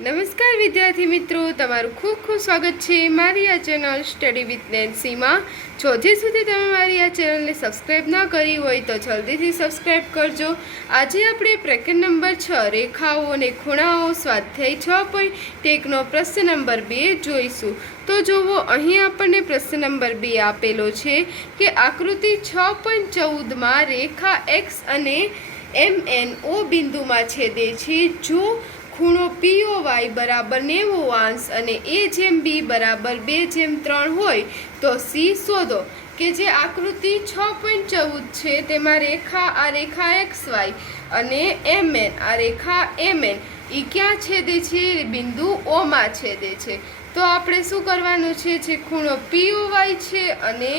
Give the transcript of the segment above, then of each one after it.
નમસ્કાર વિદ્યાર્થી મિત્રો, તમારું ખૂબ ખૂબ સ્વાગત છે મારી આ ચેનલ સ્ટડી વિથ નેન્સીમાં. જો હજી સુધી તમે મારી આ ચેનલને સબસ્ક્રાઈબ ના કરી હોય તો જલ્દીથી સબસ્ક્રાઈબ કરજો. આજે આપણે પ્રકરણ નંબર 6 રેખાઓ અને ખૂણાઓ સ્વાધ્યાય 6.1નો પ્રશ્ન નંબર 2 જોઈશું. તો જુઓ, અહીં આપણને પ્રશ્ન નંબર 2 આપેલો છે કે આકૃતિ 6.14માં રેખા x અને MNO બિંદુમાં છેદે છે. જો ખૂણો POY બરાબર 90° અને A/B બરાબર 2/3 હોય તો C શોધો. કે જે આકૃતિ 6.14 છે તેમાં આ રેખા XY અને MN, આ રેખા MN એ ક્યાં છેદે છે? બિંદુ O માં છેદે છે. તો આપણે શું કરવાનું છે? જે ખૂણો POY છે અને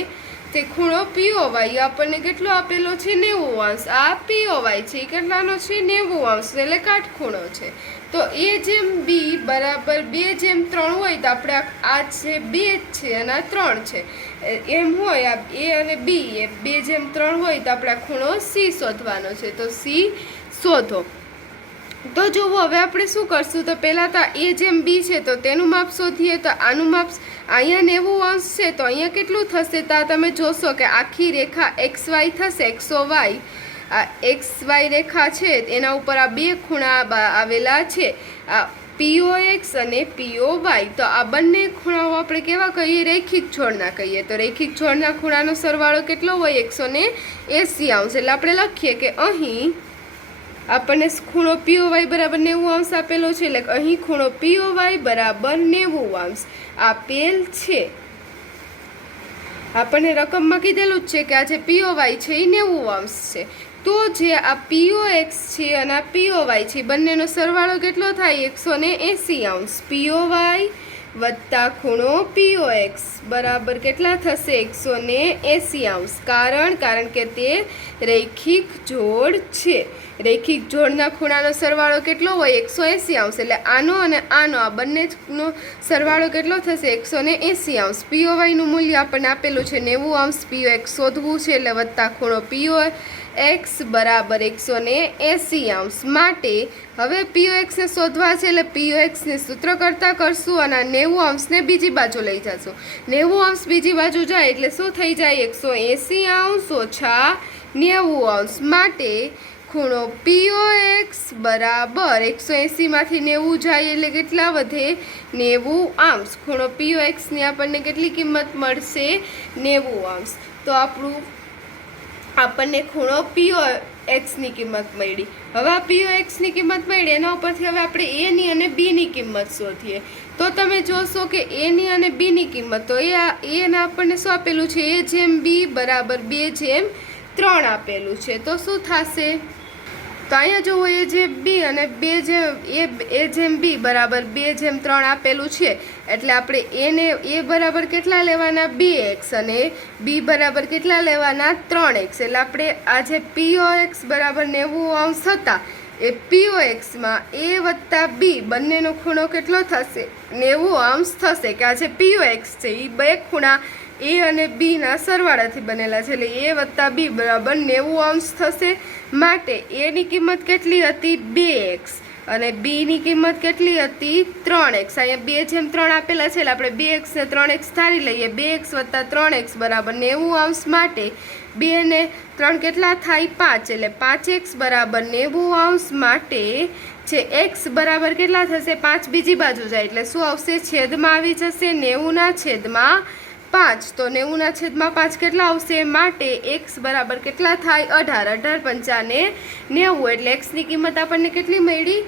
તે ખૂણો POY આપણને કેટલો આપેલો છે? 90°. આ POY છે, કેટલાનો છે? 90°, એટલે કાટખૂણો છે. તો A/B બરાબર 2/3 હોય તો આપણે આ છે 2 છે અને આ 3 છે એમ હોય. આ A અને B એ 2/3 હોય તો આપણે ખૂણો C શોધવાનો છે. તો C શોધો. તો જુઓ, હવે આપણે શું કરશું? તો પહેલાં તો A/B છે તો તેનું માપ શોધીએ. તો આનું માપ અહીંયા 90° છે તો અહીંયા કેટલું થશે? તો તમે જોશો કે આખી રેખા XY થશે, XOY. આ XY રેખા છે એના ઉપર આ બે ખૂણા આવેલા છે, આ POX અને POY. તો આ બંને ખૂણાઓ આપણે કેવા કહીએ? રૈખિક જોડના કહીએ. તો રૈખિક જોડના ખૂણાનો સરવાળો કેટલો હોય? 180°. એટલે આપણે લખીએ કે અહીં આપણને ખૂણો POY બરાબર 90° આપેલો છે, એટલે અહીં ખૂણો POY બરાબર 90° આપેલ છે. આપણને રકમમાં કીધેલું જ છે કે આ જે POY છે એ 90° છે. તો જે આ POX છે અને આ POY છે બંનેનો સરવાળો કેટલો થાય? 180°. POY વત્તા ખૂણો POX બરાબર કેટલા થશે? 180°. કારણ કે તે રૈખિક જોડ છે. રૈખિક જોડના ખૂણાનો સરવાળો કેટલો હોય? 180°. એટલે આનો અને આનો, આ બંનેનો સરવાળો કેટલો થશે? 180°. POY નું મૂલ્ય આપણને આપેલું છે 90°. POX શોધવું છે એટલે વત્તા ખૂણો POX બરાબર 180°. માટે હવે POX ને શોધવા છે એટલે POX ને સૂત્ર કરતા કરશું અને 90° ને બીજી બાજુ લઈ જશું. 90° બીજી બાજુ જાય એટલે શું થઈ જાય? 180° ઓછા 90°. માટે ખૂણો POX બરાબર 180માંથી 90 જાય એટલે કેટલા વધે? 90°. ખૂણો POX ની આપણને કેટલી કિંમત મળશે? 90°. તો આપણને ખૂણો POX ની કિંમત મળી. હવે આ POX ની કિંમત મળી એના ઉપરથી હવે આપણે A ની અને B ની કિંમત શોધીએ. તો તમે જોશો કે A ની અને B ની કિંમત, તો A ને આપણને શું આપેલું છે? A/B બરાબર 2/3 આપેલું છે. તો શું થશે? તો અહીંયા જુઓ, A/B અને A/B બરાબર 2/3 આપેલું છે. એટલે આપણે A બરાબર કેટલા લેવાના? 2x અને B બરાબર કેટલા લેવાના? 3x. એટલે આપણે આ જે POX બરાબર 90° હતા એ POXમાં A વત્તા B બંનેનો ખૂણો કેટલો થશે? 90° થશે. કે આ જે POX છે એ બે ખૂણા A અને B ના સરવાળાથી બનેલા છે. એટલે A વત્તા B બરાબર 90° થશે. માટે A ની કિંમત કેટલી હતી? 2x અને B ની કિંમત કેટલી હતી? 3x. અહીંયા 2/3 આપેલા છે એટલે આપણે 2x ને 3x ધારી લઈએ. 2x વત્તા 3x બરાબર 90°. માટે 2 ને 3 કેટલા થાય? 5. એટલે 5x બરાબર 90°. માટે જે x બરાબર કેટલા થશે? 5 બીજી બાજુ જાય એટલે શું આવશે? છેદમાં આવી જશે 90/5. તો 90/5 કેટલા આવશે? માટે x બરાબર કેટલા થાય? 18. 18 × 5 = 90. એટલે x ની કિંમત આપણને કેટલી મળી?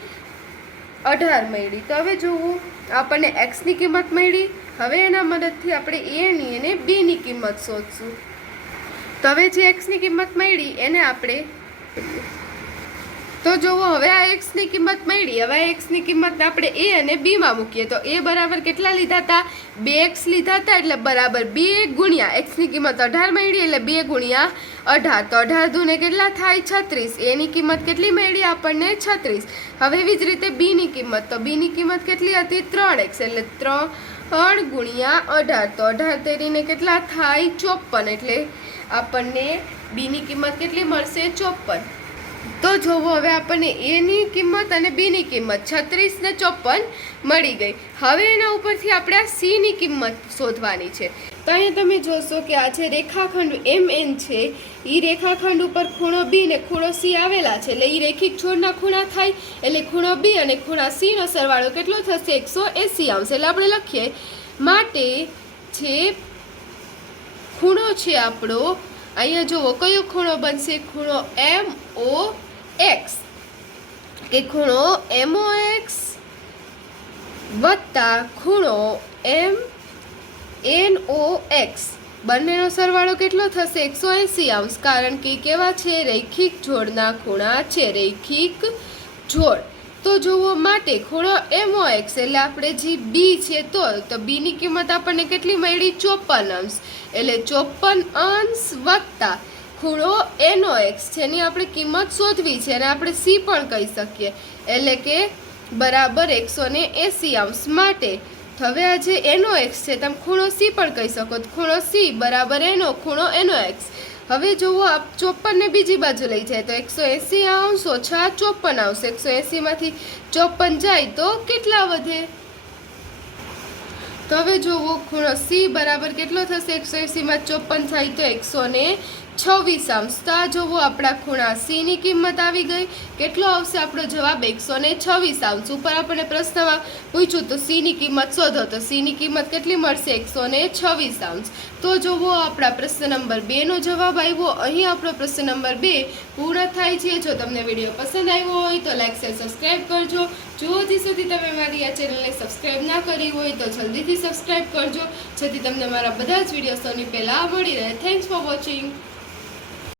18 મળી. તો હવે જુઓ, આપણને x ની કિંમત મળી. હવે એના મદદથી આપણે A ની અને B ની કિંમત શોધશું. તો હવે જે x ની કિંમત મળી એને આપણે, તો જુઓ, હવે આ x ની કિંમત મળી. હવે આ x ની કિંમત આપણે A અને B માં મૂકીએ. તો A બરાબર કેટલા લીધા હતા? 2x લીધા હતા. એટલે બરાબર 2 ગુણ્યા x ની કિંમત 18 મળી એટલે 2 ગુણ્યા 18. તો 18 દૂને કેટલા થાય? 36. A ની કિંમત કેટલી મળી આપણને? 36. હવે એવી જ રીતે B ની કિંમત, તો B ની કિંમત કેટલી હતી? 3x. એટલે 3 ગુણ્યા 18. તો 18 તેરીને કેટલા થાય? 54. એટલે આપણને B ની કિંમત કેટલી મળશે? 54. તો જોવો હવે આપણને એની કિંમત અને બીની કિંમત 36 ને 54 મળી ગઈ. હવે એના ઉપરથી આપણે આ સીની કિંમત શોધવાની છે. તો અહીંયા તમે જોશો કે આ જે રેખાખંડ MN છે એ રેખાખંડ ઉપર ખૂણો બી ને ખૂણો સી આવેલા છે, એટલે એ રેખિક જોડના ખૂણા થાય. એટલે ખૂણો બી અને ખૂણા સી નો સરવાળો કેટલો થશે? 180°. એટલે આપણે લખીએ માટે જે ખૂણો છે આપણો, અહીંયા જુઓ કયો ખૂણો બનશે? ખૂણો MOX કે ખૂણો MOX વત્તા ખૂણો MNOX બંનેનો સરવાળો કેટલો થશે? 180°. કારણ કે કેવા છે? રૈખિક જોડના ખૂણા છે, રૈખિક જોડ. તો જુઓ માટે ખૂણો MOX એટલે આપણે જે બી છે તો બીની કિંમત આપણને કેટલી મળી? 54°. એટલે 54° વત્તા ખૂણો NOX જેની આપણે કિંમત શોધવી છે અને આપણે સી પણ કહી શકીએ, એટલે કે બરાબર 180°. માટે હવે આ જે NOX છે તમે ખૂણો સી પણ કહી શકો, ખૂણો સી બરાબર ખૂણો NOX. હવે જુઓ આપ 54 ને બીજી બાજુ લઈ જાય તો 180° ઓછા 54°. 180 માંથી 54 જાય તો કેટલા વધે? તો હવે જુઓ ખૂણો સી બરાબર કેટલો થશે? 180 માં 54 થાય તો 126°. તો આ જુઓ આપણા ખૂણા સી ની કિંમત આવી ગઈ. કેટલો આવશે આપણો જવાબ? 126°. ઉપર આપણને પ્રશ્નમાં પૂછ્યું તો સી ની કિંમત શોધો, તો સી ની કિંમત કેટલી મળશે? 126°. તો જુઓ આપણા પ્રશ્ન નંબર 2 નો જવાબ આવ્યો. અહીં આપણો પ્રશ્ન નંબર 2 પૂર્ણ થાય છે. જો તમને વિડીયો પસંદ આવ્યો હોય તો લાઈક શેર સબસ્ક્રાઈબ કરજો. જો હજી સુધી તમે મારી આ ચેનલને સબસ્ક્રાઈબ ના કરી હોય તો જલ્દીથી સબસ્ક્રાઈબ કરજો, જેથી તમને મારા બધા જ વિડીયો સૌથી પહેલાં મળી રહે. Thanks for watching.